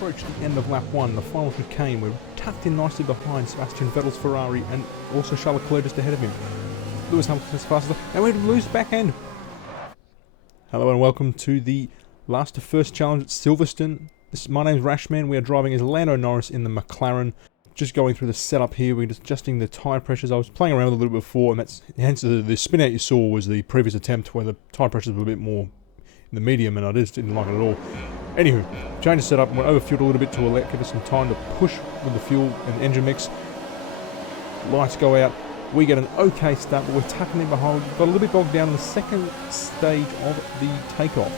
approach the end of lap 1, the final chicane. We're tucked in nicely behind Sebastian Vettel's Ferrari and also Charles Leclerc just ahead of him. Lewis Hamilton's fastest, and we lose back end. Hello and welcome to the last of first challenge at Silverstone. My name's Rashman. We are driving as Lando Norris in the McLaren. Just going through the setup here, we're just adjusting the tyre pressures. I was playing around with a little bit before, and that's hence the spin out you saw was the previous attempt where the tyre pressures were a bit more in the medium, and I just didn't like it at all. Anywho, change the setup. We're overfueled a little bit to give us some time to push with the fuel and engine mix. Lights go out. We get an okay start, but we're tucking in behind. Got a little bit bogged down in the second stage of the takeoff.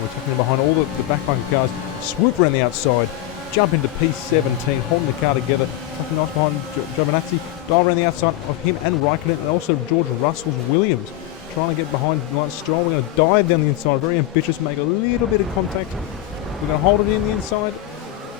We're tucking in behind all the back bunker cars. Swoop around the outside. Jump into P17, holding the car together. Tucking nice behind Giovinazzi. Dive around the outside of him and Raikkonen, and also George Russell's Williams. Trying to get behind Lance Stroll. We're going to dive down the inside, very ambitious, make a little bit of contact. We're going to hold it in the inside.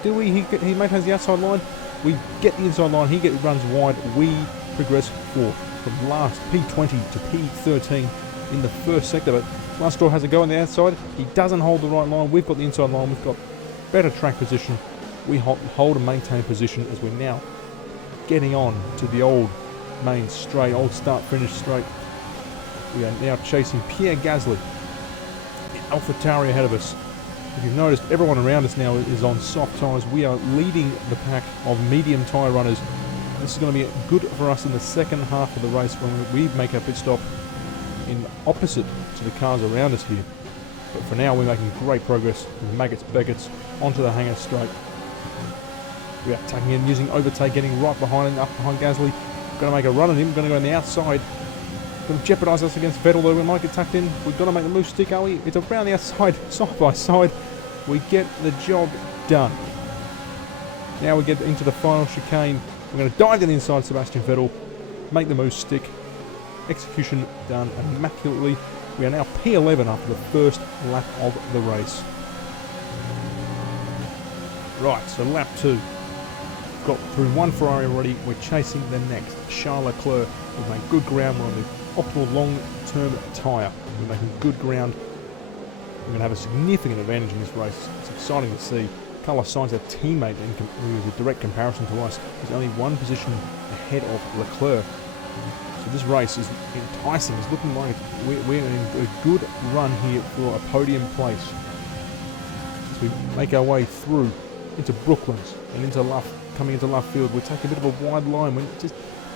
Do we? He has the outside line. We get the inside line. He runs wide. We progress forward from last P20 to P13 in the first sector. But Lance Stroll has a go on the outside. He doesn't hold the right line. We've got the inside line. We've got better track position. We hold and maintain position as we're now getting on to the old main straight, old start-finish straight. We are now chasing Pierre Gasly, AlphaTauri ahead of us. If you've noticed, everyone around us now is on soft tyres. We are leading the pack of medium tyre runners. This is going to be good for us in the second half of the race when we make our pit stop in opposite to the cars around us here. But for now, we're making great progress with Beckett's onto the hangar straight. We are tucking in, using overtake, getting right behind him, up behind Gasly. Going to make a run at him, going to go on the outside. Going to jeopardise us against Vettel, though we might get tucked in. We've got to make the move stick, are we? It's around the outside, side by side. We get the job done. Now we get into the final chicane. We're going to dive down the inside Sebastian Vettel, make the move stick. Execution done immaculately. We are now P11 after the first lap of the race. Right, so lap 2. Got through one Ferrari already. We're chasing the next. Charles Leclerc. We've made good ground. We're on the optimal long-term tyre. We're making good ground. We're going to have a significant advantage in this race. It's exciting to see. Carlos Sainz, our teammate, who is a direct comparison to us, is only one position ahead of Leclerc. So this race is enticing. It's looking like we're in a good run here for a podium place. As we make our way through into Brooklands and into coming into left field, we take a bit of a wide line. We're just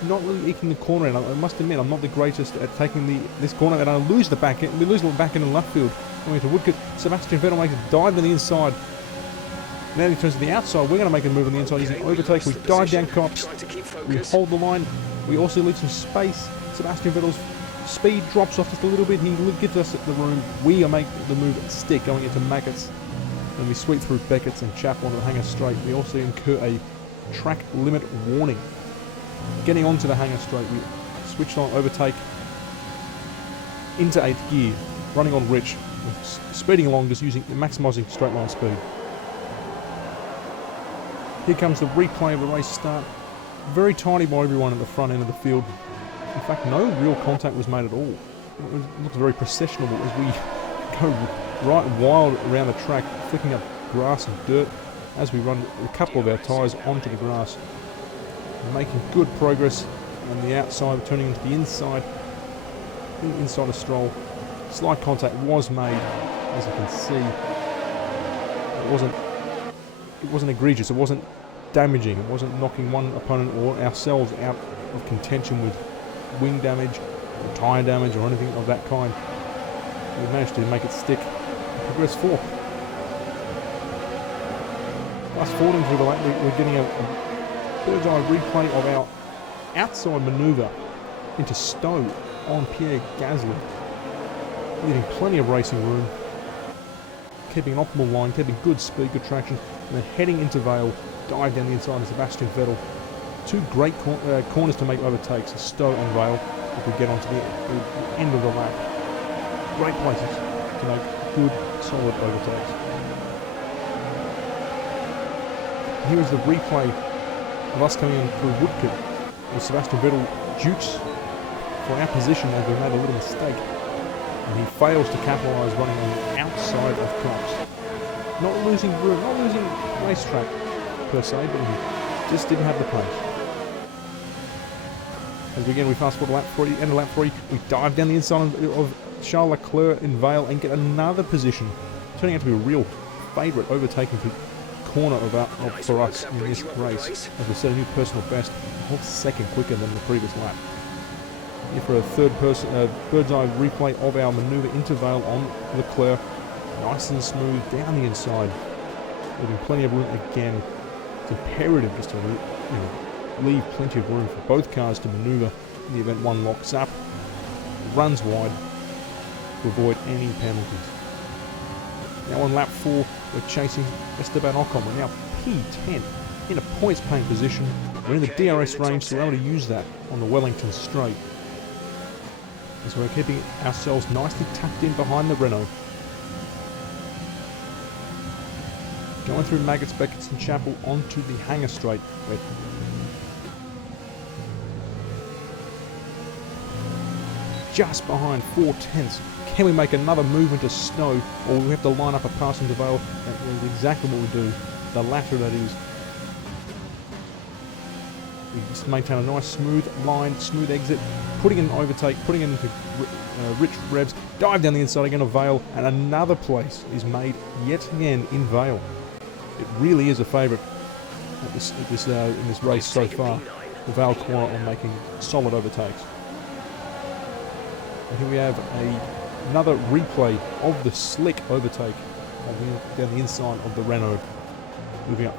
not really eking the corner in. I must admit, I'm not the greatest at taking this corner, and I lose the back end. We lose the back end in left field. Going into Woodcote, Sebastian Vettel makes a dive to the inside. Now he turns to the outside. We're going to make a move on the inside using overtake. We dive down cops. We hold the line. We also leave some space. Sebastian Vettel's speed drops off just a little bit. He gives us the room. We make the move stick going into Mackett's. And we sweep through Beckett's and Chapel onto the hangar straight. We also incur a track limit warning. Getting onto the hangar straight, we switch on overtake into 8th gear, running on rich, speeding along, just maximising straight line speed. Here comes the replay of the race start. Very tiny by everyone at the front end of the field. In fact, no real contact was made at all. It looks very processional as we go right wild around the track, flicking up grass and dirt as we run a couple of our tyres onto the grass. We're making good progress on the outside, turning into the inside of Stroll. Slight contact was made, as you can see. It wasn't egregious, it wasn't damaging, it wasn't knocking one opponent or ourselves out of contention with wing damage or tyre damage or anything of that kind. We managed to make it stick and progress forward. Fast forwarding through the lap, we're getting a bird's eye replay of our outside manoeuvre into Stowe on Pierre Gasly, leaving plenty of racing room, keeping an optimal line, keeping good speed, good traction, and then heading into Vale, dive down the inside of Sebastian Vettel. Two great corners to make overtakes, Stowe and Vale, if we get onto the end of the lap. Great places to make good, solid overtakes. Here is the replay of us coming in through Woodcote, where Sebastian Vettel dukes for our position as we made a little mistake, and he fails to capitalise running on the outside of Prix. Not losing room, not losing racetrack per se, but he just didn't have the pace. As again, we fast forward to lap 3, end of lap 3, we dive down the inside of Charles Leclerc in Vale and get another position, turning out to be a real favourite overtaking corner for us in this race, as we set a new personal best, a whole second quicker than the previous lap. Here for a bird's eye replay of our manoeuvre into Vale on Leclerc, nice and smooth down the inside, leaving plenty of room again. It's imperative just to leave plenty of room for both cars to manoeuvre in the event one locks up, runs wide to avoid any penalties. Now on lap 4, we're chasing Esteban Ocon. We're now P10 in a points paying position. We're in the DRS range, so we're able to use that on the Wellington straight. As we're keeping ourselves nicely tucked in behind the Renault. Going through Maggots, Beckett and Chapel onto the Hangar Straight. We're just behind 4/10. Can we make another move into snow, or we have to line up a pass into Vale? That is exactly what we do. The latter, that is. We just maintain a nice smooth line, smooth exit, putting in an overtake, putting it into rich revs, dive down the inside again of Vale, and another place is made yet again in Vale. It really is a favourite in this race so far. The Vale corner on making solid overtakes. And here we have another replay of the slick overtake down the inside of the Renault, moving up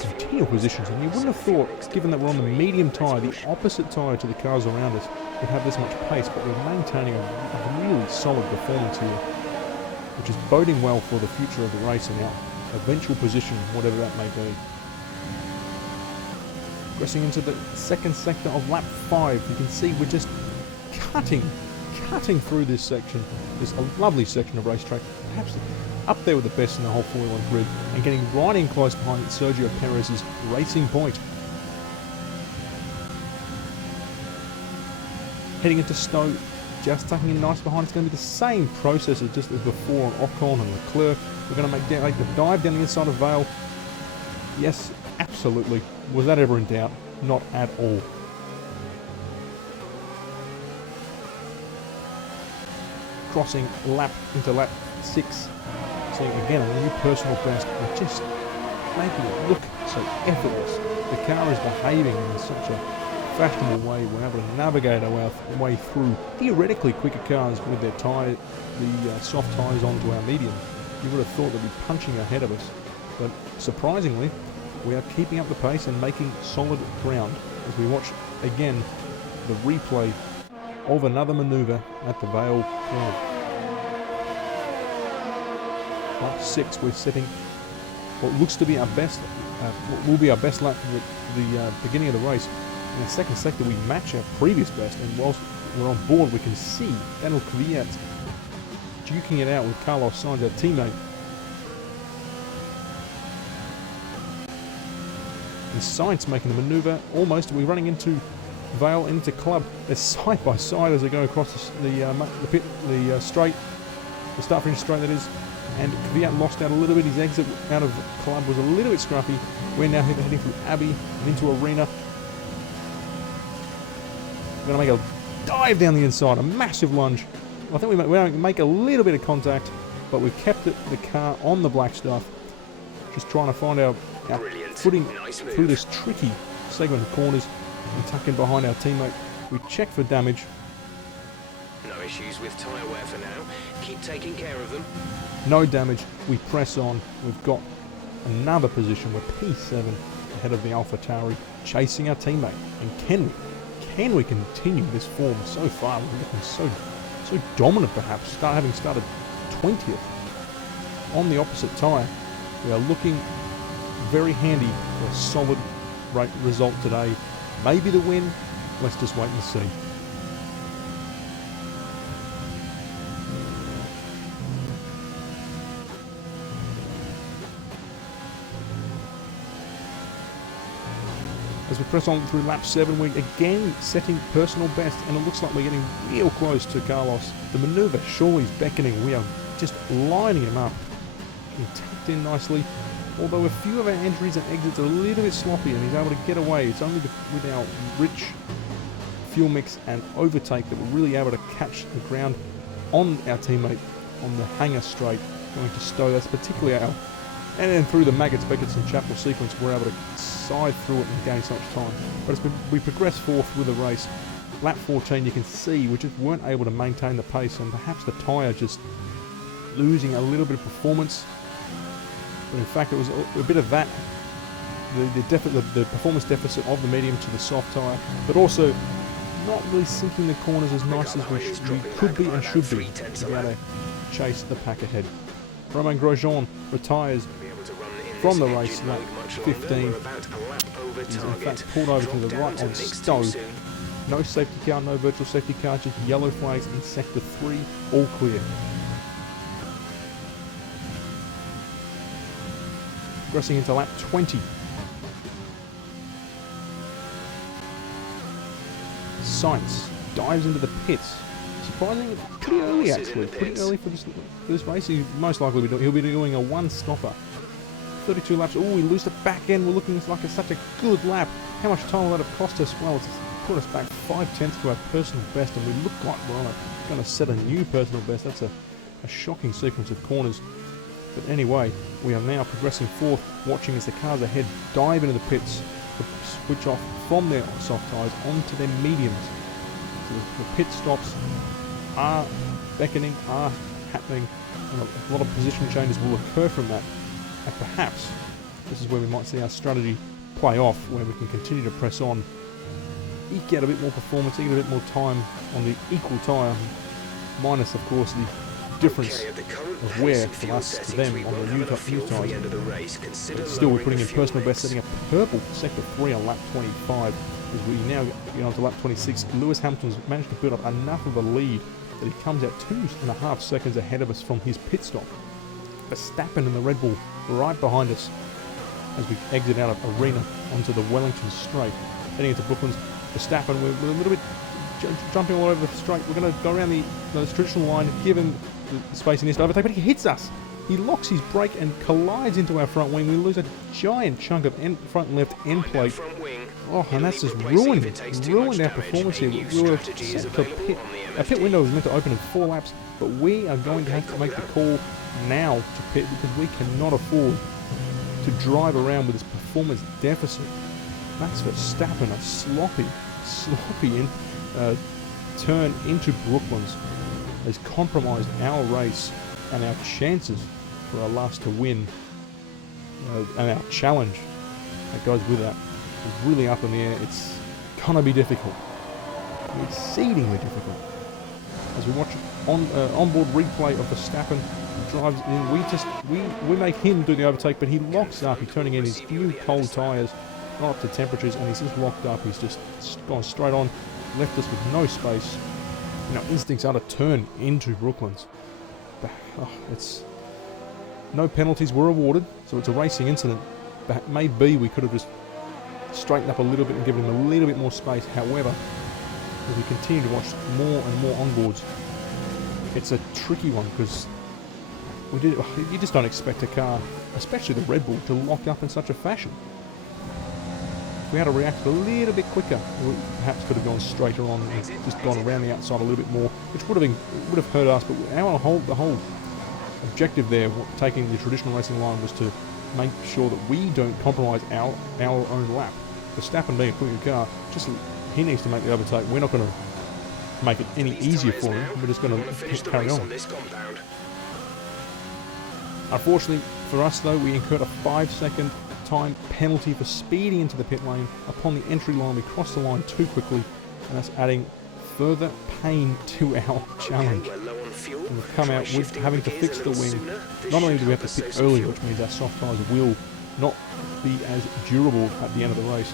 continual positions. And you wouldn't have thought, given that we're on the medium tyre, the opposite tyre to the cars around us, would have this much pace, but we're maintaining a really solid performance here, which is boding well for the future of the race and our eventual position, whatever that may be. Progressing into the second sector of lap 5, you can see we're just cutting through this section, this lovely section of racetrack, perhaps up there with the best in the whole Formula 1 grid, and getting right in close behind Sergio Perez's racing point. Heading into Stowe, just tucking in nice behind. It's going to be the same process as just as before on Ocon and Leclerc. We're going to make the dive down the inside of Vale. Yes, absolutely. Was that ever in doubt? Not at all. Crossing into lap 6, seeing again a new personal best, and just making it look so effortless. The car is behaving in such a fashionable way. We're able to navigate our way through theoretically quicker cars with their soft tyres onto our medium. You would have thought they'd be punching ahead of us, but surprisingly, we are keeping up the pace and making solid ground as we watch again the replay of another manoeuvre at the Vale corner. Lap 6, we're setting what looks to be our best, what will be our best lap for the beginning of the race. In the second sector, we match our previous best, and whilst we're on board, we can see Daniel Kvyat duking it out with Carlos Sainz, our teammate. And Sainz making the manoeuvre almost. We're running into Vale, into Club. They're side by side as they go across the straight, the start-finish straight, that is. And Kvyat lost out a little bit. His exit out of Club was a little bit scruffy. We're now heading through Abbey and into Arena. We're going to make a dive down the inside, a massive lunge. I think we make a little bit of contact, but we've kept the car on the black stuff. Just trying to find our footing through this tricky segment of corners and tuck in behind our teammate. We check for damage. No issues with tyre wear for now. Keep taking care of them. No damage. We press on. We've got another position. We're P7 ahead of the AlphaTauri, chasing our teammate. And can we continue this form so far? We're looking so dominant, perhaps. Having started 20th on the opposite tyre, we are looking very handy for a solid result today. Maybe the win. Let's just wait and see. As we press on through lap 7, we're again setting personal best, and it looks like we're getting real close to Carlos. The manoeuvre surely is beckoning. We are just lining him up. tucked in nicely. Although a few of our entries and exits are a little bit sloppy and he's able to get away. It's only with our rich fuel mix and overtake that we're really able to catch the ground on our teammate on the hanger straight going to Stowe. That's particularly our... And then through the Maggots, Beckets and Chapel sequence, we're able to side through it and gain so much time. But we progress forth with the race. Lap 14, you can see we just weren't able to maintain the pace, and perhaps the tyre just losing a little bit of performance. But in fact, it was a bit of that. The performance deficit of the medium to the soft tyre, but also not really sinking the corners as nice as we could be and should be to be able to chase the pack ahead. Romain Grosjean retires from the race lap 15. He's in fact pulled over to the right on Stowe. No safety car, no virtual safety car, just yellow flags in sector 3, all clear. Progressing into lap 20. Sainz dives into the pits. Surprisingly, pretty early actually, pretty early for this race. Most likely he'll be doing a one-stopper. 32 laps. Oh, he loosed the back end. We're looking like such a good lap. How much time will that have cost us? Well, it's put us back 5/10 to our personal best, and we look like we're going to set a new personal best. That's a shocking sequence of corners. But anyway, we are now progressing forth, watching as the cars ahead dive into the pits to switch off from their soft tyres onto their mediums. So the pit stops are beckoning, are happening, and a lot of position changes will occur from that. And perhaps this is where we might see our strategy play off, where we can continue to press on, eke out a bit more performance, eke a bit more time on the equal tyre, minus of course the difference of wear from us to them on the new tyres. But still, we're putting in personal best, setting a purple sector 3 on lap 25. As we now get on to lap 26, Lewis Hamilton's managed to build up enough of a lead that he comes out 2.5 seconds ahead of us from his pit stop. Verstappen and the Red Bull right behind us as we exit out of Arena onto the Wellington Straight. Heading into Brooklands, Verstappen, we're a little bit jumping all over the straight. We're going to go around the traditional line, give him the space in this to overtake, but he hits us. He locks his brake and collides into our front wing. We lose a giant chunk of front and left end plate. Oh, and that's just ruined our performance here. We were set to pit. Our pit window was meant to open in 4 laps, but we are going to have to make the call now to pit because we cannot afford to drive around with this performance deficit. Max Verstappen, a sloppy turn into Brooklands has compromised our race and our chances for our last to win, and our challenge that goes with that is really up in the air. It's gonna be difficult, exceedingly difficult. As we watch onboard replay of Verstappen drives in, we make him do the overtake, but he locks up. He's turning in his new cold tyres, not up to temperatures, and he's just locked up. He's just gone straight on, left us with no space. You know, instincts are to turn into Brooklands. It's no penalties were awarded, so it's a racing incident. But maybe we could have just straightened up a little bit and given him a little bit more space. However, as we continue to watch more and more onboards, it's a tricky one because you just don't expect a car, especially the Red Bull, to lock up in such a fashion. If we had to react a little bit quicker, we perhaps could have gone straighter on and just gone around the outside a little bit more, which would have hurt us. But the whole objective there, taking the traditional racing line, was to make sure that we don't compromise our own lap. Verstappen being a quicker car, he needs to make the overtake. We're not going to make it any easier for him. We're just going to carry on. Unfortunately for us, though, we incurred a 5-second time penalty for speeding into the pit lane. Upon the entry line, we crossed the line too quickly, and that's adding further pain to our challenge. And we've come out with having to fix the wing. Not only do we have to pit early, which means our soft tyres will not be as durable at the end of the race.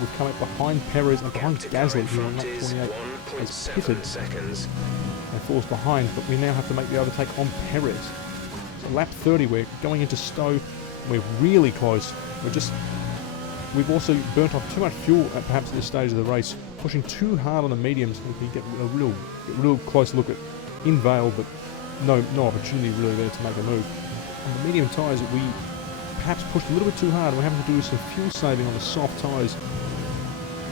We've come out behind Perez and behind Gasly, who on lap 28 has pitted and falls behind, but we now have to make the overtake on Perez. So lap 30, we're going into Stowe. We're really close. We've also burnt off too much fuel perhaps at this stage of the race, pushing too hard on the mediums. We can get a real close look at in Vale, but no opportunity really there to make a move. on the medium tyres, we perhaps pushed a little bit too hard. We're having to do some fuel saving on the soft tyres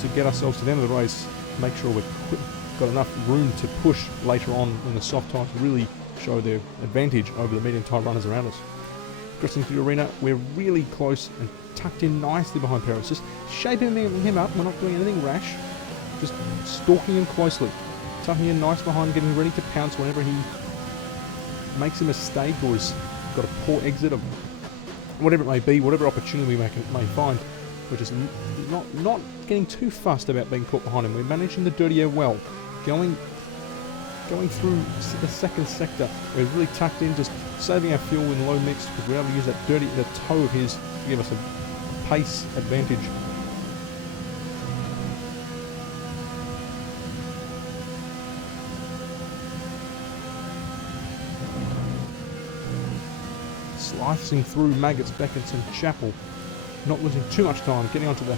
to get ourselves to the end of the race, make sure we've got enough room to push later on in the soft tyres to really show their advantage over the medium tyre runners around us. Progressing through the arena, we're really close and tucked in nicely behind Perez, just shaping him up. We're not doing anything rash, just stalking him closely, tucking in nice behind, getting ready to pounce whenever he makes a mistake or has got a poor exit of whatever it may be, whatever opportunity we may find. We're just not getting too fussed about being caught behind him. We're managing the dirty air well, going through the second sector. We're really tucked in, just saving our fuel in low mix because we're able to use the toe of his to give us a pace advantage. Slicing through Maggots, Beckett and Chapel, not losing too much time, getting onto the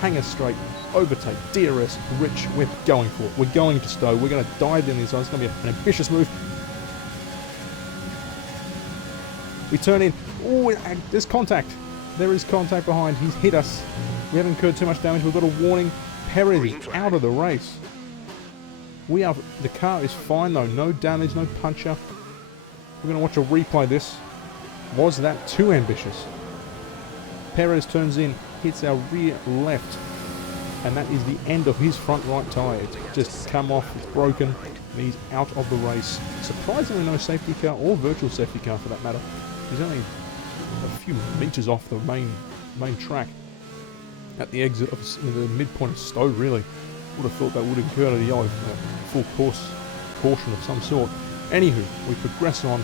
hanger straight, overtake, DRS, Rich, we're going for it. We're going to Stowe, we're going to dive in inside, it's going to be an ambitious move. We turn in, oh, there's contact. There is contact behind, he's hit us. We haven't incurred too much damage, we've got a warning. Perez is out of the race. The car is fine though, no damage, no puncture. We're going to watch a replay of this. Was that too ambitious? Perez turns in, hits our rear left, and that is the end of his front right tyre. It's just come off, it's broken, and he's out of the race. Surprisingly no safety car, or virtual safety car for that matter. He's only a few metres off the main track at the exit of the midpoint of Stowe, really. Would have thought that would incur a yellow full course caution of some sort. Anywho, we progress on.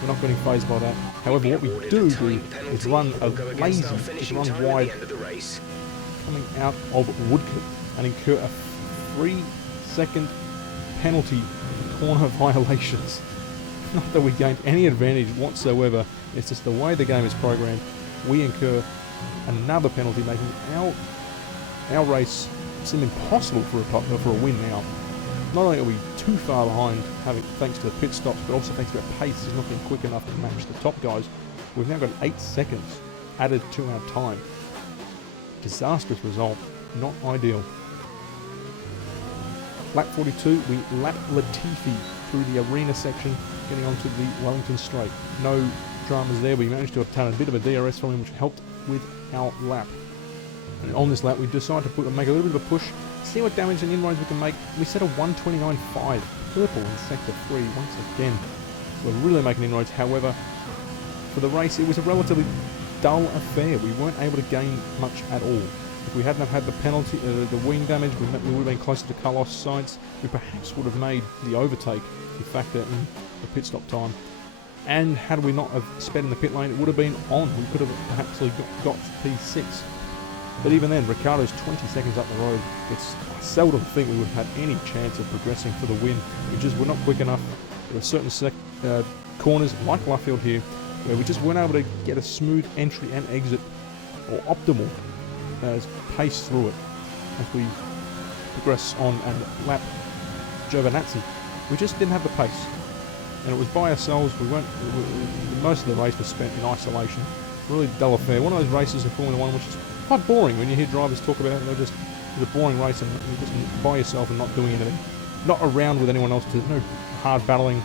We're not getting phased by that. However, what we do is run a lazy, just run wide, coming out of Woodcote and incur a 3-second penalty for corner violations. Not that we gained any advantage whatsoever, it's just the way the game is programmed. We incur another penalty, making our race seem impossible for a win now. Not only are we too far behind, thanks to the pit stops, but also thanks to our pace is not being quick enough to match the top guys. We've now got 8 seconds added to our time. Disastrous result, not ideal. Lap 42, we lap Latifi through the arena section, getting onto the Wellington Straight. No dramas there, we managed to obtain a bit of a DRS from him, which helped with our lap. And on this lap, we decided to make a little bit of a push, see what damage and inroads we can make. We set a 129.5, purple in sector 3 once again. So we're really making inroads. However, for the race, it was a relatively dull affair. We weren't able to gain much at all. If we hadn't have had the penalty, the wing damage, we would have been closer to Carlos Sainz. We perhaps would have made the overtake if you factor in the pit stop time. And had we not have sped in the pit lane, it would have been on. We could have perhaps got P6. But even then, Ricciardo's 20 seconds up the road. I seldom think we would have had any chance of progressing for the win. We're not quick enough. There are certain corners, like Luffield here, where we just weren't able to get a smooth entry and exit, or optimal pace through it. As we progress on and lap Giovinazzi, we just didn't have the pace. And it was by ourselves. Most of the race was spent in isolation. Really dull affair. One of those races in Formula 1 which is quite boring when you hear drivers talk about it. It's a boring race and you're just by yourself and not doing anything. Not around with anyone else. There's no hard battling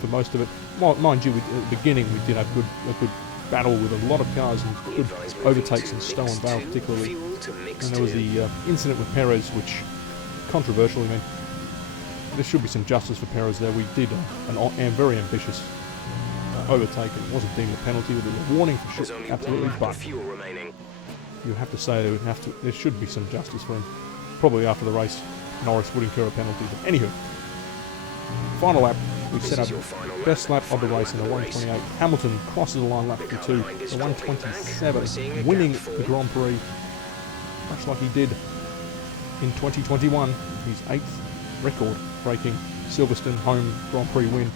for most of it. Well, mind you, at the beginning we did have a good battle with a lot of cars and good overtakes in Stowe and Vale particularly. And there was the incident with Perez, which controversial. I mean, there should be some justice for Perez there. We did a very ambitious overtake. It wasn't deemed a penalty. It was a warning for sure, absolutely. But you have to say there should be some justice for him. Probably after the race, Norris would incur a penalty. But anywho, final lap. We set up best lap of the race in the 128. Hamilton crosses the line lap 52, the 127, winning the Grand Prix, much like he did in 2021, his 8th record-breaking Silverstone home Grand Prix win.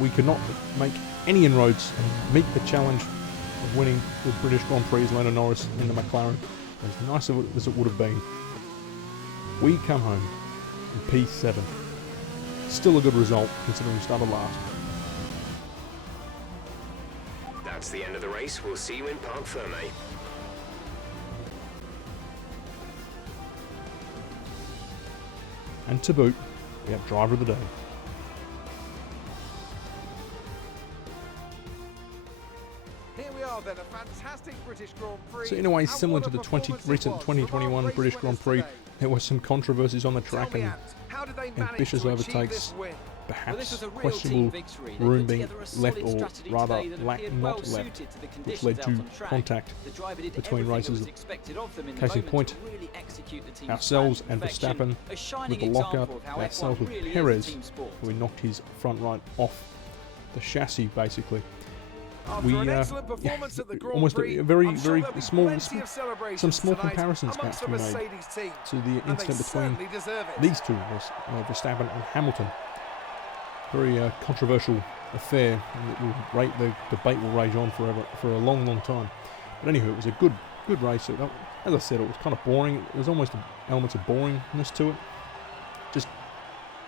We could not make any inroads and meet the challenge of winning the British Grand Prix as Lando Norris in the McLaren, as nice as it would have been. We come home in P7. Still a good result considering we started last. That's the end of the race. We'll see you in Parc Fermé. And to boot, we have driver of the day. Here we are then, a fantastic British Grand Prix. So in a way, similar to the recent 2021 British Grand Prix, there were some controversies on the track and ambitious overtakes, perhaps questionable room being left or rather not left, which led to contact between racers. Case in point, ourselves and Verstappen with the lockup, ourselves with Perez, who knocked his front right off the chassis basically. We almost a very small, some small comparisons perhaps we made to the incident between these two, Verstappen and Hamilton. Very controversial affair, and the debate will rage on forever for a long time. But anywho, it was a good race. As I said, it was kind of boring. There was almost elements of boringness to it. Just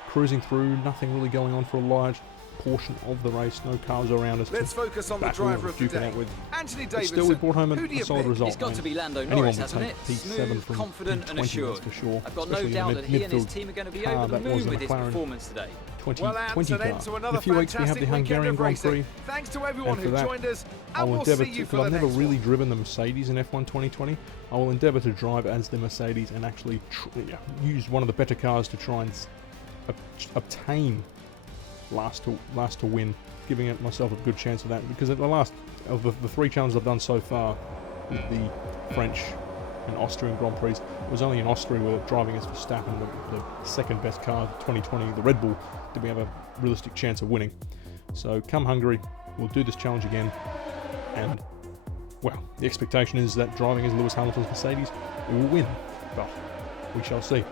cruising through, nothing really going on for a large portion of the race. No cars around us. Let's focus on the driver of the day. Anthony Davidson. Still, we brought home a solid result. It's got to be Lando Norris, hasn't it? P7 Smooth, from confident P20, and assured. that's for sure. I've got no doubt that he and his team are going to be over the moon with his performance today. 2020 car. In a few weeks we have the Hungarian Grand Prix. Thanks to everyone who joined us. I will endeavour to, because I've never really driven the Mercedes in F1 2020, I will endeavour to drive as the Mercedes and actually use one of the better cars to try and obtain last to win, giving myself a good chance of that, because at the last of the three challenges I've done so far with the French and Austrian Grand Prix, it was only in Austria where driving as Verstappen, the second best car 2020, the Red Bull, did we have a realistic chance of winning. So come Hungary, we'll do this challenge again, and well, the expectation is that driving as Lewis Hamilton's Mercedes, we will win, but we shall see.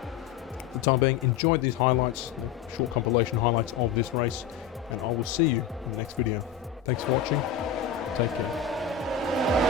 For the time being, enjoy these highlights, the short compilation highlights of this race, and I will see you in the next video. Thanks for watching. Take care.